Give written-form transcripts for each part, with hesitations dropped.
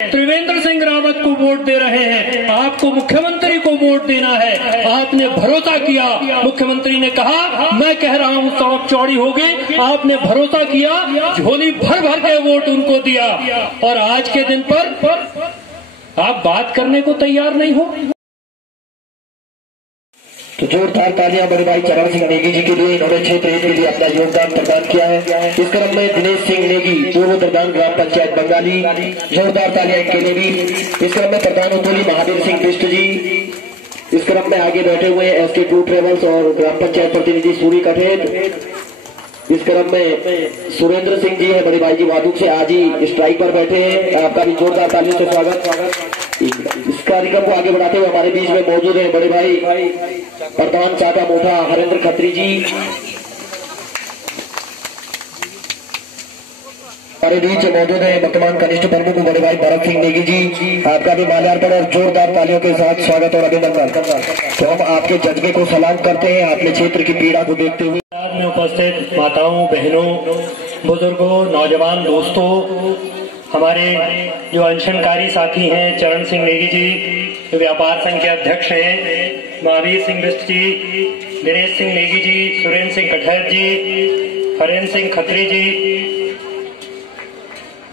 त्रिवेंद्र सिंह रावत को वोट दे रहे हैं, आपको मुख्यमंत्री को वोट देना है। आपने भरोसा किया, मुख्यमंत्री ने कहा मैं कह रहा हूं सड़क चौड़ी होगी, आपने भरोसा किया, झोली भर भर के वोट उनको दिया, और आज के दिन पर आप बात करने को तैयार नहीं हो। तो जोरदार तालियां बड़े भाई चरण सिंह नेगी जी के लिए, इन्होंने क्षेत्र हित के लिए अपना योगदान प्रदान किया है। इस क्रम में दिनेश सिंह नेगी, पूर्व प्रधान ग्राम पंचायत बंगाली, जोरदार तालियां इनके लिए भी। इस क्रम में प्रधान उतोली महावीर सिंह बिष्ट जी, इस क्रम में आगे बैठे हुए SK टू ट्रेवल्स और ग्राम पंचायत प्रतिनिधि सूरी कठेत। इस क्रम में सुरेंद्र सिंह जी है बड़े भाई जी वादुक से, आज ही स्ट्राइक पर बैठे हैं, आपका भी जोरदार तालियों से स्वागत। इस कार्यक्रम को आगे बढ़ाते हुए हमारे बीच में मौजूद है बड़े भाई प्रधान चाटा मोटा हरेंद्र खत्री जी, हमारे बीच मौजूद है वर्तमान कनिष्ठ प्रमुख बड़े भाई भरत सिंह नेगी जी, आपका भी माल्यार्पण और जोरदार तालियों के साथ स्वागत और अभिनंदन। तो हम आपके जज्बे को सलाम करते हैं, अपने क्षेत्र की पीड़ा को देखते हुए। में उपस्थित माताओं, बहनों, बुजुर्गों, नौजवान दोस्तों, हमारे जो अनशनकारी साथी हैं चरण सिंह नेगी जी, व्यापार संघ के अध्यक्ष हैं महावीर सिंह बिष्ट जी, दिनेश सिंह नेगी जी, सुरेंद्र सिंह कठैत जी, हरेंद्र सिंह खत्री जी,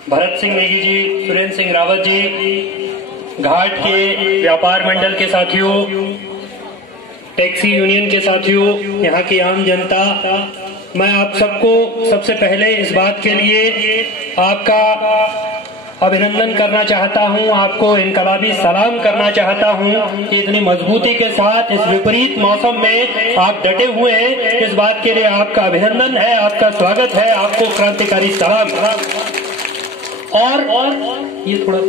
भरत सिंह नेगी जी, सुरेंद्र सिंह रावत जी, घाट के व्यापार मंडल के साथियों, टैक्सी यूनियन के साथियों, यहाँ की आम जनता, मैं आप सबको सबसे पहले इस बात के लिए आपका अभिनंदन करना चाहता हूं, आपको इनकलाबी सलाम करना चाहता हूं कि इतनी मजबूती के साथ इस विपरीत मौसम में आप डटे हुए हैं। इस बात के लिए आपका अभिनंदन है, आपका स्वागत है, आपको क्रांतिकारी सलाम। और ये थोड़ा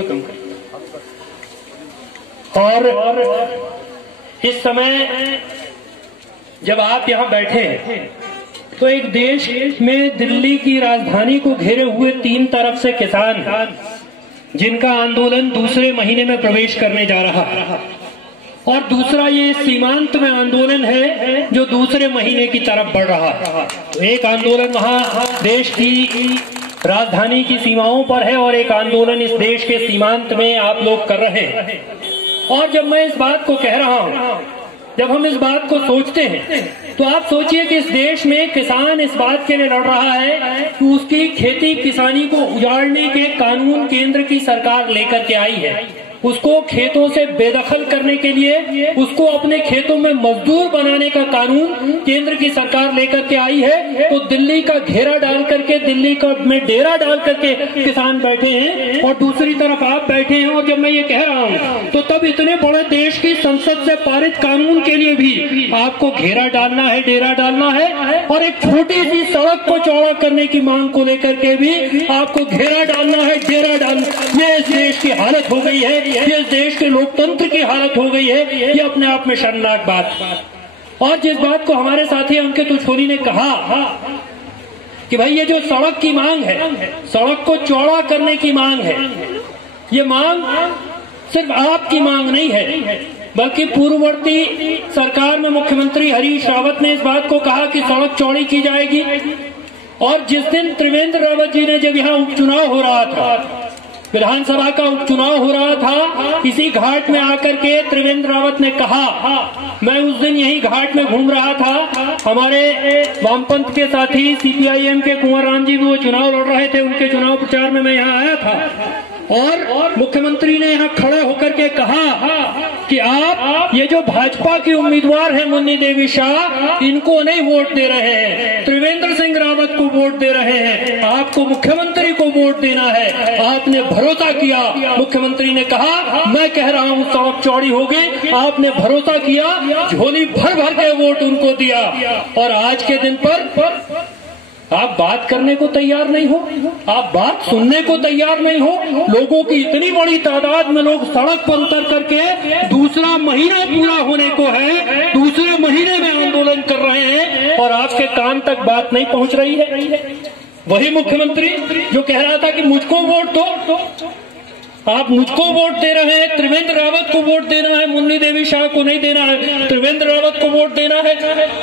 कम कर। और इस समय जब आप यहाँ बैठे हैं तो एक देश में दिल्ली की राजधानी को घेरे हुए 3 तरफ से किसान, जिनका आंदोलन दूसरे महीने में प्रवेश करने जा रहा है, और दूसरा ये सीमांत में आंदोलन है जो दूसरे महीने की तरफ बढ़ रहा है। तो एक आंदोलन वहाँ देश की राजधानी की सीमाओं पर है और एक आंदोलन इस देश के सीमांत में आप लोग कर रहे हैं। और जब मैं इस बात को कह रहा हूँ, जब हम इस बात को सोचते हैं, तो आप सोचिए कि इस देश में किसान इस बात के लिए लड़ रहा है कि उसकी खेती किसानी को उजाड़ने के कानून केंद्र की सरकार लेकर के आई है। उसको खेतों से बेदखल करने के लिए, उसको अपने खेतों में मजदूर बनाने का कानून केंद्र की सरकार लेकर के आई है। तो दिल्ली का घेरा डाल करके, दिल्ली का में डेरा डाल करके किसान बैठे हैं और दूसरी तरफ आप बैठे हैं। और जब मैं ये कह रहा हूँ तो तब इतने बड़े देश की संसद से पारित कानून के लिए भी आपको घेरा डालना है, डेरा डालना है, और एक छोटी सी सड़क को चौड़ा करने की मांग को लेकर के भी आपको घेरा डालना है, डेरा डालना। ये इस देश की हालत हो गई है, ये देश के लोकतंत्र की हालत हो गई है। ये अपने आप में शर्मनाक बात। और जिस बात को हमारे साथी अंकित उछोली ने कहा कि भाई ये जो सड़क की मांग है, सड़क को चौड़ा करने की मांग है, ये मांग सिर्फ आपकी मांग नहीं है, बल्कि पूर्ववर्ती सरकार में मुख्यमंत्री हरीश रावत ने इस बात को कहा कि सड़क चौड़ी की जाएगी। और जिस दिन त्रिवेंद्र रावत जी ने, जब यहाँ उपचुनाव हो रहा था, विधानसभा का उपचुनाव हो रहा था, इसी घाट में आकर के त्रिवेंद्र रावत ने कहा, मैं उस दिन यही घाट में घूम रहा था, हमारे वामपंथ के साथी CPIM के कुंवर राम जी भी वो चुनाव लड़ रहे थे, उनके चुनाव प्रचार में मैं यहाँ आया था, और मुख्यमंत्री ने यहाँ खड़े होकर के कहा कि आप ये जो भाजपा की उम्मीदवार है मुन्नी देवी शाह, इनको नहीं वोट दे रहे हैं, त्रिवेंद्र सिंह रावत को वोट दे रहे हैं, आपको मुख्यमंत्री को वोट देना है। आपने भरोसा किया, मुख्यमंत्री ने कहा मैं कह रहा हूँ सड़क चौड़ी होगी, आपने भरोसा किया, झोली भर भर के वोट उनको दिया, और आज के दिन पर आप बात करने को तैयार नहीं हो, आप बात सुनने को तैयार नहीं हो। लोगों की इतनी बड़ी तादाद में लोग सड़क पर उतर करके दूसरा महीना पूरा होने को है, दूसरे महीने में आंदोलन कर रहे हैं, और आपके कान तक बात नहीं पहुंच रही है। वही मुख्यमंत्री जो कह रहा था कि मुझको वोट दो, आप मुझको वोट दे रहे हैं, त्रिवेंद्र रावत को वोट देना है, मुन्नी देवी शाह को नहीं देना है, त्रिवेंद्र रावत को वोट देना है।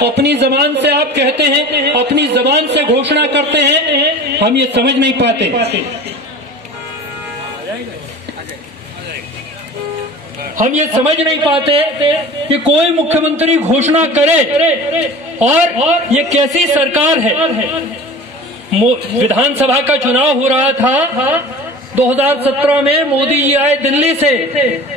अपनी जबान से आप कहते हैं, अपनी जबान से घोषणा करते हैं, हम ये समझ नहीं पाते हम ये समझ नहीं पाते कि कोई मुख्यमंत्री घोषणा करे और ये कैसी सरकार है। विधानसभा का चुनाव हो रहा था 2017 में, मोदी जी आए दिल्ली से,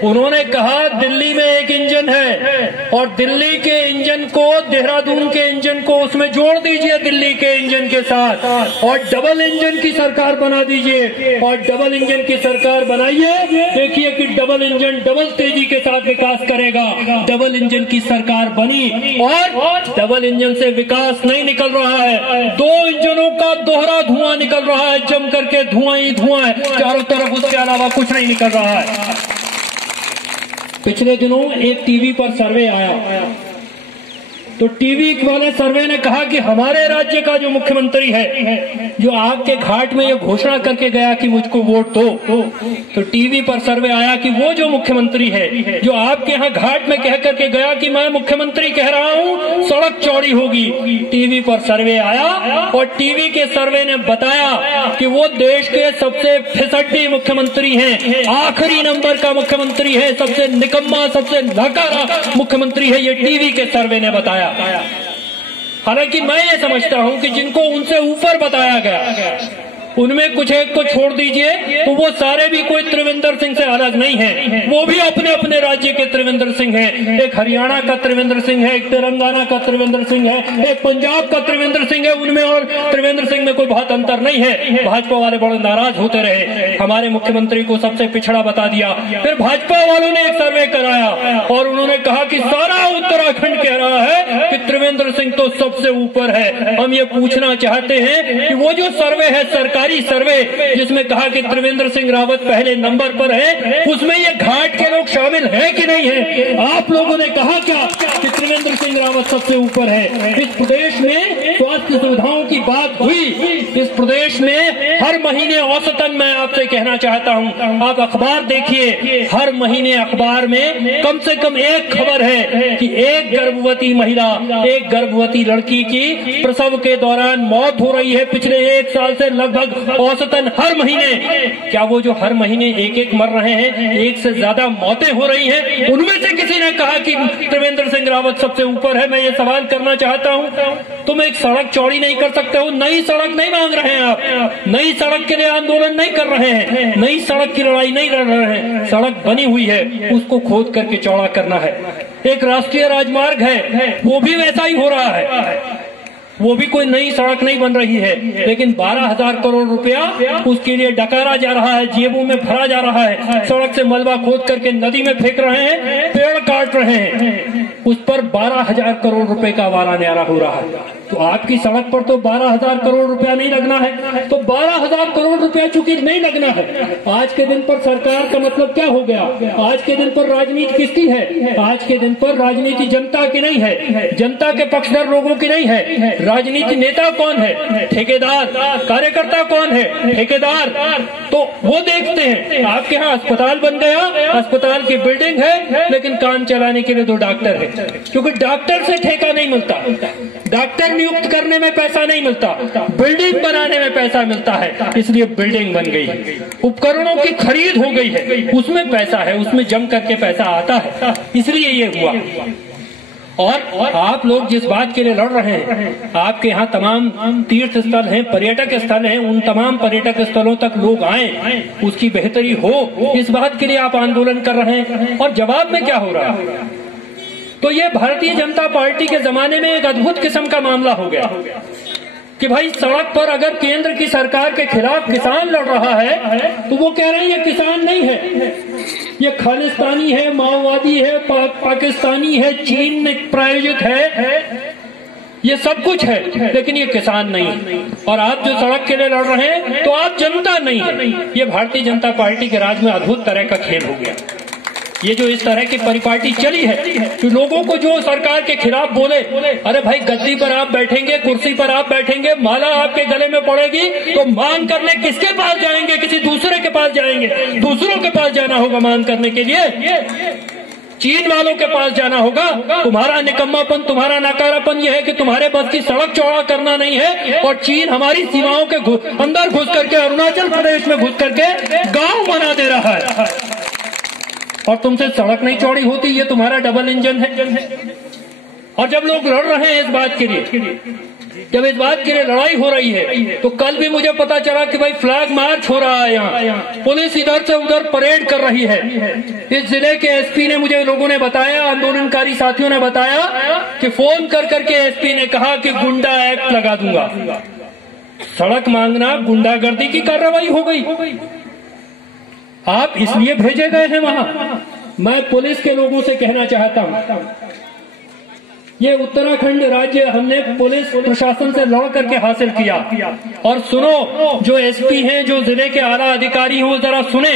उन्होंने कहा दिल्ली में एक इंजन है और दिल्ली के इंजन को, देहरादून के इंजन को उसमें जोड़ दीजिए दिल्ली के इंजन के साथ और डबल इंजन की सरकार बना दीजिए और डबल इंजन की सरकार बनाइए। देखिए कि डबल इंजन डबल तेजी के साथ विकास करेगा। डबल इंजन की सरकार बनी और डबल इंजन से विकास नहीं निकल रहा है, दो इंजनों का दोहरा धुआं निकल रहा है, जम करके धुआं ही धुआं है चारों तरफ, उसके अलावा कुछ नहीं निकल रहा है। पिछले दिनों एक टीवी पर सर्वे आया तो टीवी वाले सर्वे ने कहा कि हमारे राज्य का जो मुख्यमंत्री है, जो आपके घाट में ये घोषणा करके गया कि मुझको वोट दो, तो टीवी पर सर्वे आया कि वो जो मुख्यमंत्री है, जो आपके यहाँ घाट में कह करके गया कि मैं मुख्यमंत्री कह रहा हूँ, सड़क चौड़ी होगी, टीवी पर सर्वे आया और टीवी के सर्वे ने बताया कि वो देश के सबसे फिसड्डी मुख्यमंत्री हैं, आखिरी नंबर का मुख्यमंत्री है, सबसे निकम्मा, सबसे नकारा मुख्यमंत्री है, ये टीवी के सर्वे ने बताया। हालांकि मैं ये समझता हूं कि जिनको उनसे ऊपर बताया गया उनमें कुछ एक को छोड़ दीजिए तो वो सारे भी कोई त्रिवेंद्र सिंह से अलग नहीं है, वो भी अपने अपने राज्य के त्रिवेंद्र सिंह हैं। एक हरियाणा का त्रिवेंद्र सिंह है, एक तेलंगाना का त्रिवेंद्र सिंह है, एक पंजाब का त्रिवेंद्र सिंह है, उनमें और त्रिवेंद्र सिंह में कोई बहुत अंतर नहीं है। भाजपा वाले बड़े नाराज होते रहे, हमारे मुख्यमंत्री को सबसे पिछड़ा बता दिया। फिर भाजपा वालों ने एक सर्वे कराया और उन्होंने कहा कि सारा उत्तराखंड कह रहा है कि त्रिवेंद्र सिंह तो सबसे ऊपर है। हम ये पूछना चाहते हैं कि वो जो सर्वे है, सरकार सर्वे, जिसमें कहा कि त्रिवेंद्र सिंह रावत पहले नंबर पर है, उसमें ये घाट के लोग शामिल हैं कि नहीं है? आप लोगों ने कहा क्या कि त्रिवेंद्र सिंह रावत सबसे ऊपर है? इस प्रदेश में स्वास्थ्य सुविधाओं की बात हुई, इस प्रदेश में हर महीने औसतन, मैं आपसे कहना चाहता हूं, आप अखबार देखिए, हर महीने अखबार में कम से कम एक खबर है कि एक गर्भवती महिला, एक गर्भवती लड़की की प्रसव के दौरान मौत हो रही है। पिछले एक साल से लगभग औसतन हर महीने, क्या वो जो हर महीने एक एक मर रहे हैं, एक से ज्यादा मौतें हो रही हैं, उनमें से किसी ने कहा कि त्रिवेंद्र सिंह रावत सबसे ऊपर है? मैं ये सवाल करना चाहता हूं, तुम एक सड़क चौड़ी नहीं कर सकते हो? नई सड़क नहीं मांग रहे हैं आप, नई सड़क के लिए आंदोलन नहीं कर रहे हैं, नई सड़क की लड़ाई नहीं लड़ रहे हैं, सड़क बनी हुई है, उसको खोद करके चौड़ा करना है। एक राष्ट्रीय राजमार्ग है, वो भी वैसा ही हो रहा है, वो भी कोई नई सड़क नहीं बन रही है, लेकिन 12,000 करोड़ रुपया उसके लिए डकारा जा रहा है, जेबों में भरा जा रहा है, सड़क से मलबा खोद करके नदी में फेंक रहे हैं, पेड़ काट रहे हैं, उस पर 12,000 करोड़ रुपए का वारा न्यारा हो रहा है। तो आपकी सड़क पर तो 12,000 करोड़ रुपया नहीं लगना है, तो 12,000 करोड़ रुपया चूंकि नहीं लगना है, आज के दिन पर सरकार का मतलब क्या हो गया? आज के दिन पर राजनीति किसकी है? आज के दिन पर राजनीति जनता की नहीं है, जनता के पक्षधर लोगों की नहीं है। राजनीति नेता कौन है? ठेकेदार। कार्यकर्ता कौन है? ठेकेदार। तो वो देखते हैं आपके यहाँ अस्पताल बन गया, अस्पताल की बिल्डिंग है, लेकिन काम चलाने के लिए 2 डॉक्टर है, क्योंकि डॉक्टर से ठेका नहीं मिलता, डॉक्टर नियुक्त करने में पैसा नहीं मिलता, बिल्डिंग बनाने में पैसा मिलता है, इसलिए बिल्डिंग बन गई है, उपकरणों की खरीद हो गई है, उसमें पैसा है, उसमें जम करके पैसा आता है, इसलिए ये हुआ। और आप लोग जिस बात के लिए लड़ रहे हैं, आपके यहाँ तमाम तीर्थ स्थल हैं, पर्यटक स्थल हैं, उन तमाम पर्यटक स्थलों तक लोग आए, उसकी बेहतरी हो, इस बात के लिए आप आंदोलन कर रहे हैं। और जवाब में क्या हो रहा है? तो ये भारतीय जनता पार्टी के जमाने में एक अद्भुत किस्म का मामला हो गया कि भाई सड़क पर अगर केंद्र की सरकार के खिलाफ किसान लड़ रहा है तो वो कह रहे हैं ये किसान नहीं है, ये खालिस्तानी है, माओवादी है, पाकिस्तानी है, चीन में प्रायोजित है, ये सब कुछ है, लेकिन ये किसान नहीं। और आप जो सड़क के लिए लड़ रहे हैं तो आप जनता नहीं है। ये भारतीय जनता पार्टी के राज में अद्भुत तरह का खेल हो गया। ये जो इस तरह की परिपाटी चली है कि लोगों को जो सरकार के खिलाफ बोले, अरे भाई गद्दी पर आप बैठेंगे, कुर्सी पर आप बैठेंगे, माला आपके गले में पड़ेगी तो मांग करने किसके पास जाएंगे? किसी दूसरे के पास जाएंगे, दूसरों के पास जाना होगा मांग करने के लिए। चीन वालों के पास जाना होगा। तुम्हारा निकम्मापन, तुम्हारा नाकारापन यह है कि तुम्हारे बस की सड़क चौड़ा करना नहीं है, और चीन हमारी सीमाओं के अंदर घुस करके, अरुणाचल प्रदेश में घुस करके गांव बना दे रहा है, और तुमसे सड़क नहीं चौड़ी होती। ये तुम्हारा डबल इंजन है। और जब लोग लड़ रहे हैं इस बात के लिए, जब इस बात के लिए लड़ाई हो रही है, तो कल भी मुझे पता चला कि भाई फ्लैग मार्च हो रहा है यहाँ, पुलिस इधर से उधर परेड कर रही है। इस जिले के एसपी ने, मुझे लोगों ने बताया, आंदोलनकारी साथियों ने बताया कि फोन कर करके एसपी ने कहा कि गुंडा एक्ट लगा दूंगा। सड़क मांगना गुंडागर्दी की कार्रवाई हो गई। आप इसलिए भेजे गए हैं वहां। मैं पुलिस के लोगों से कहना चाहता हूं, ये उत्तराखंड राज्य हमने पुलिस प्रशासन से लड़ करके हासिल किया। और सुनो, जो एसपी हैं, जो जिले के आला अधिकारी हैं, वो जरा सुने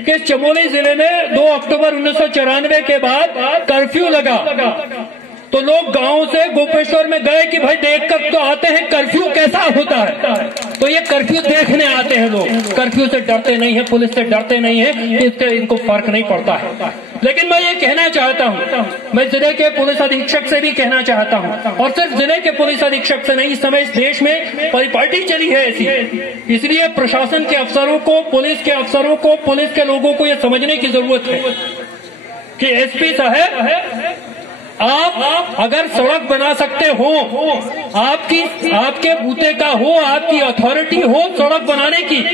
कि चमोली जिले में 2 अक्टूबर 1994 के बाद कर्फ्यू लगा, तो लोग गांव से गोपेश्वर में गए कि भाई देख कर तो आते हैं कर्फ्यू कैसा होता है। तो ये कर्फ्यू देखने आते हैं लोग, कर्फ्यू से डरते नहीं है, पुलिस से डरते नहीं है, इससे इनको फर्क नहीं पड़ता है। लेकिन मैं ये कहना चाहता हूँ, मैं जिले के पुलिस अधीक्षक से भी कहना चाहता हूँ, और सिर्फ जिले के पुलिस अधीक्षक से नहीं, इस समय इस देश में परिपाटी चली है ऐसी। इसलिए प्रशासन के अफसरों को, पुलिस के अफसरों को, पुलिस के लोगों को ये समझने की जरूरत है कि एसपी साहब, आप अगर सड़क बना सकते हो, आपके बूते का हो, आपकी अथॉरिटी हो सड़क बनाने की,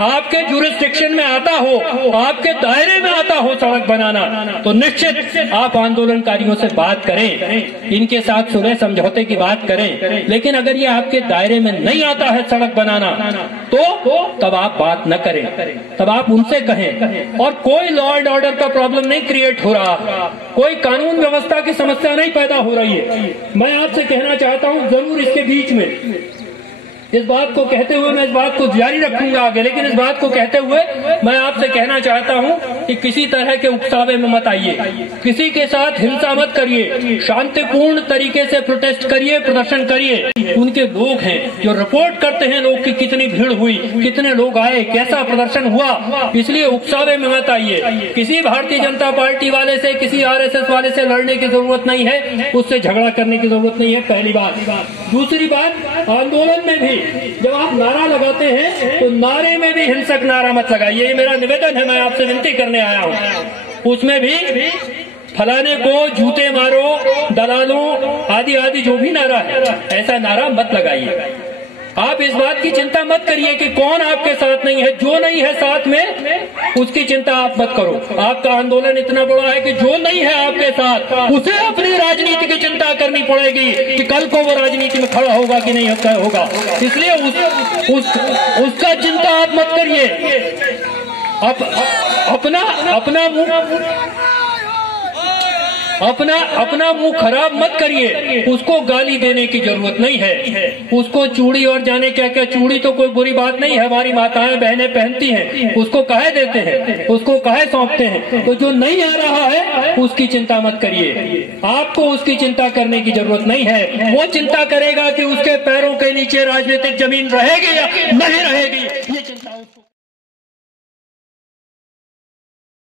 आपके जुरिस्डिक्शन में आता हो, आपके दायरे में आता हो सड़क बनाना, तो निश्चित आप आंदोलनकारियों से बात करें, इनके साथ सुलह समझौते की बात करें। लेकिन अगर ये आपके दायरे में नहीं आता है सड़क बनाना, तो तब आप बात न करें, तब आप उनसे कहें। और कोई लॉ एंड ऑर्डर का प्रॉब्लम नहीं क्रिएट हो रहा, कोई कानून व्यवस्था की समस्या नहीं पैदा हो रही है। मैं आपसे कहना चाहता हूं, जरूर इसके बीच में इस बात को कहते हुए मैं इस बात को जारी रखूंगा आगे, लेकिन इस बात को कहते हुए मैं आपसे कहना चाहता हूं कि किसी तरह के उकसावे में मत आइए, किसी के साथ हिंसा मत करिए, शांतिपूर्ण तरीके से प्रोटेस्ट करिए, प्रदर्शन करिए। उनके लोग हैं जो रिपोर्ट करते हैं लोग की कितनी भीड़ हुई, कितने लोग आए, कैसा प्रदर्शन हुआ, इसलिए उकसावे में मत आइए। किसी भारतीय जनता पार्टी वाले से, किसी RSS वाले से लड़ने की जरूरत नहीं है, उससे झगड़ा करने की जरूरत नहीं है, पहली बात। दूसरी बात, आंदोलन में भी जब आप नारा लगाते हैं तो नारे में भी हिंसक नारा मत लगाइए, ये मेरा निवेदन है, मैं आपसे विनती करने आया हूं। उसमें भी फलाने को जूते मारो, दलालों आदि आदि जो भी नारा है, ऐसा नारा मत लगाइए। आप इस बात की चिंता मत करिए कि कौन आपके साथ नहीं है, जो नहीं है साथ में उसकी चिंता आप मत करो। आपका आंदोलन इतना बड़ा है कि जो नहीं है आपके साथ उसे अपनी राजनीति की चिंता करनी पड़ेगी कि कल को वो राजनीति में खड़ा होगा कि नहीं होगा। इसलिए उसका चिंता आप मत करिए। अपना मुंह खराब मत करिए, उसको गाली देने की जरूरत नहीं है। उसको चूड़ी और जाने क्या क्या, चूड़ी तो कोई बुरी बात नहीं है, हमारी माताएं बहनें पहनती हैं, उसको काहे देते हैं, उसको काहे सौंपते हैं। तो जो नहीं आ रहा है उसकी चिंता मत करिए, आपको उसकी चिंता करने की जरूरत नहीं है। वो चिंता करेगा कि उसके पैरों के नीचे राजनीतिक जमीन रहेगी या नहीं रहेगी।